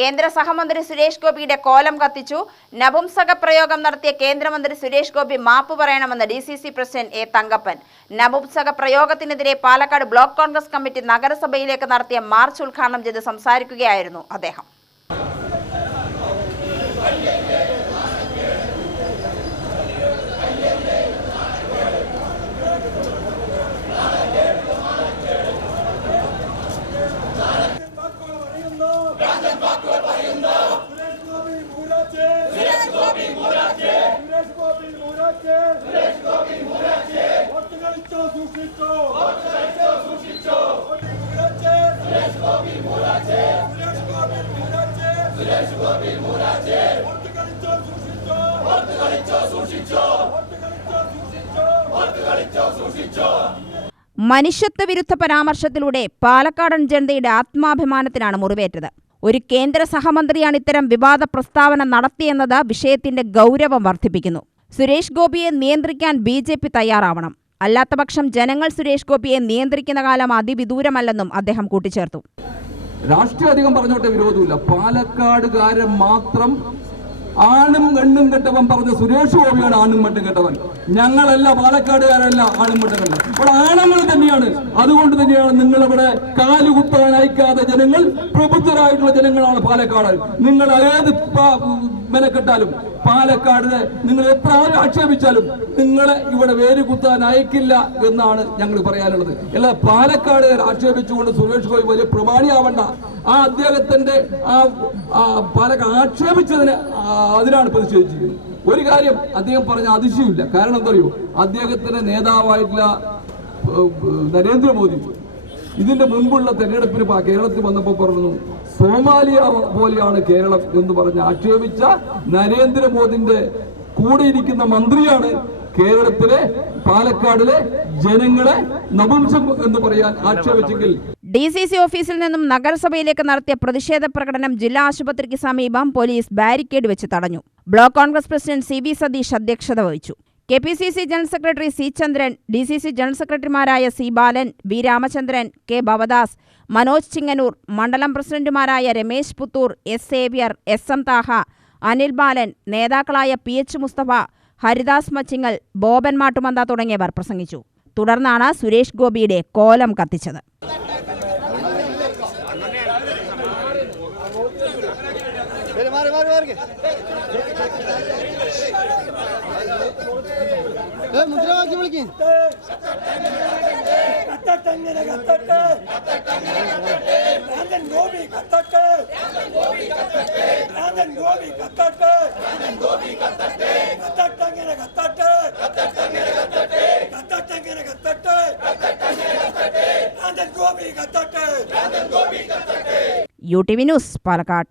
കേന്ദ്ര സഹമന്ത്രി സുരേഷ് ഗോപിയുടെ കോലം കത്തിച്ചു. നപുംസക പ്രയോഗം നടത്തിയ കേന്ദ്രമന്ത്രി സുരേഷ് ഗോപി മാപ്പ് പറയണമെന്ന് D C C president A Thankappan. നപുംസക പ്രയോഗത്തിനെതിരെ പാലക്കാട് ബ്ലോക്ക് കോൺഗ്രസ് കമ്മിറ്റി നഗരസഭയിലേക്ക് നടത്തിയ മാർച്ച് ഉദ്ഘാടനം ചെയ്ത് സംസാരിക്കുകയായിരുന്നു അദ്ദേഹം. മനുഷ്യത്വ വിരുദ്ധ പരാമർശത്തിലൂടെ പാലക്കാടൻ ജനതയുടെ ആത്മാഭിമാനത്തിനാണ് മുറിവേറ്റത്. ഒരു കേന്ദ്ര സഹമന്ത്രിയാണ് ഇത്തരം വിവാദ പ്രസ്താവന നടത്തിയെന്നത് വിഷയത്തിന്റെ ഗൗരവം വർദ്ധിപ്പിക്കുന്നു. സുരേഷ് ഗോപിയെ നിയന്ത്രിക്കാൻ ബി ജെ പി തയ്യാറാവണം. അല്ലാത്തപക്ഷം ജനങ്ങൾ സുരേഷ് ഗോപിയെ നിയന്ത്രിക്കുന്ന കാലം അതിവിദൂരമല്ലെന്നും അദ്ദേഹം കൂട്ടിച്ചേർത്തു. രാഷ്ട്രീയം അധികം പറഞ്ഞോട്ടെ വിരോധമില്ല. പാലക്കാടുകാരൻ മാത്രം ആണും കണ്ണും കെട്ടവൻ പറഞ്ഞ സുരേഷ് ഗോപിയാണ് ആണും മട്ടും കെട്ടവൻ. ഞങ്ങളല്ല പാലക്കാടുകാരല്ല ആണും മട്ടും കെട്ടവൻ. ഇവിടെ ആണുങ്ങൾ തന്നെയാണ്. അതുകൊണ്ട് തന്നെയാണ് നിങ്ങൾ ഇവിടെ കാലുകുത്താൻ അയക്കാതെ ജനങ്ങൾ പ്രബുദ്ധരായിട്ടുള്ള ജനങ്ങളാണ് പാലക്കാട്. നിങ്ങൾ ഏത് മെനക്കെട്ടാലും പാലക്കാടിനെ നിങ്ങൾ എത്ര ആക്ഷേപിച്ചാലും നിങ്ങളെ ഇവിടെ വേര് കുത്താൻ അയക്കില്ല എന്നാണ് ഞങ്ങൾ പറയാനുള്ളത്. അല്ല പാലക്കാടുകാർ ആക്ഷേപിച്ചുകൊണ്ട് സുരേഷ് ഗോപി വലിയ പ്രമാണിയാവണ്ട. ആ അദ്ദേഹത്തിന്റെ ആ പല ആക്ഷേപിച്ചതിന് അതിനാണ് പ്രതിഷേധിച്ചിരിക്കുന്നത്. ഒരു കാര്യം അദ്ദേഹം പറഞ്ഞ അതിശയമില്ല. കാരണം എന്താ അറിയോ അദ്ദേഹത്തിന്റെ നേതാവായിട്ടുള്ള നരേന്ദ്രമോദി ഇതിന്റെ മുൻപുള്ള തെരഞ്ഞെടുപ്പിന് കേരളത്തിൽ വന്നപ്പോൾ പറഞ്ഞു സോമാലിയ പോലെയാണ് കേരളം എന്ന് പറഞ്ഞ് ആക്ഷേപിച്ച നരേന്ദ്രമോദിന്റെ കൂടെ ഇരിക്കുന്ന മന്ത്രിയാണ് കേരളത്തിലെ പാലക്കാടിലെ ജനങ്ങളെ നപുംസം എന്ന് പറയാൻ ആക്ഷേപിച്ചെങ്കിൽ ഡി സി സി ഓഫീസിൽ നിന്നും നഗരസഭയിലേക്ക് നടത്തിയ പ്രതിഷേധ പ്രകടനം ജില്ലാ ആശുപത്രിക്ക് സമീപം പോലീസ് ബാരിക്കേഡ് വെച്ച് തടഞ്ഞു. Block Congress president C B Satheesh അധ്യക്ഷത വഹിച്ചു. K P C C general secretary C Chandran D C C general സെക്രട്ടറിമാരായ C Balan V Ramachandran K Bhavadas Manoj Chinganur മണ്ഡലം പ്രസിഡന്റുമാരായ Ramesh Puthur S Xavier S M Thaha Anil Balan നേതാക്കളായ P H Musthafa Haridas Machingal Boban Mattumantha തുടങ്ങിയവർ പ്രസംഗിച്ചു. തുടർന്നാണ് സുരേഷ് ഗോപിയുടെ കോലം കത്തിച്ചത്. फिर मार मार मार के। ए मुजरा वाकी बलकी के अत्ता टंगे ने गत्ता के आंदे नोबी गत्ता के नोबी गत्ता के आंदे नोबी गत्ता के नोबी गत्ता के अत्ता टंगे ने गत्ता के अत्ता टंगे ने गत्ता के अत्ता टंगे ने गत्ता के अत्ता टंगे ने गत्ता के आंदे नोबी गत्ता के आंदे नोबी गत्ता के यूटीवी न्यूज़, पालकाट।